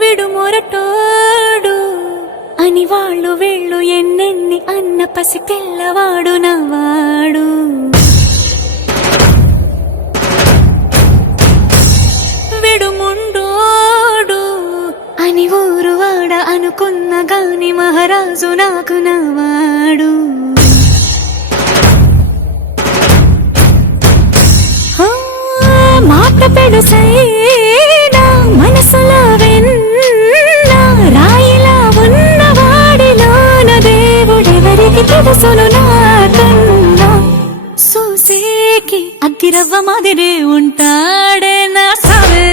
విడు మొరటోడు అని వాళ్ళు వీళ్ళు ఎన్నెన్ని అన్న పసి పిల్లవాడు నవాడు. విడు ముండోడు అని ఊరు వాడ అనుకున్న గాని మహారాజు నాకు నవాడు. మాట పెడుసైనా మనసులో వెన్న రాయిలా ఉన్నవాడిలోన దేవుడెవరికి తెలుసును నాకన్నా. సూసేకి అగ్గిరవ్వ మాదిరే ఉంటాడే నా సావే.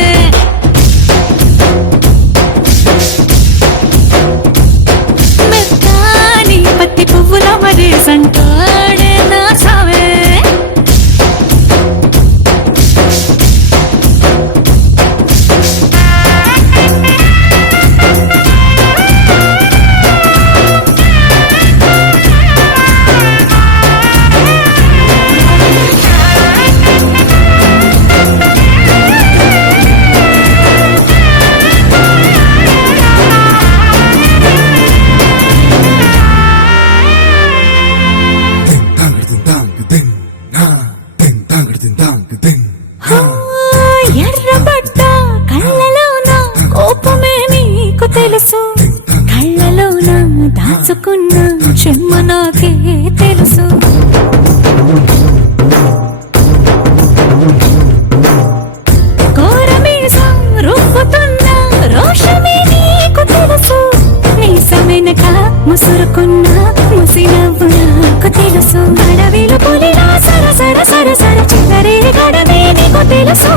మెత్తాని పత్తి పువ్వుల మరే సంటాడే నా సావే. ఎర్రబడ్డ కళ్ళలోన కోపమే నీకు తెలుసు, కళ్ళలోన దాచుకున్న చెమ్మ నాకే తెలుసు. కోరమీసం రూపుతున్న రోషమే నీకు తెలుసు, నీసమెనక ముసురుకున్న ముసినవ్వు నాకు తెలుసు. అడవిలో పులిలా సర సర సర సర చిల్లరే గడమే నీకు తెలుసు.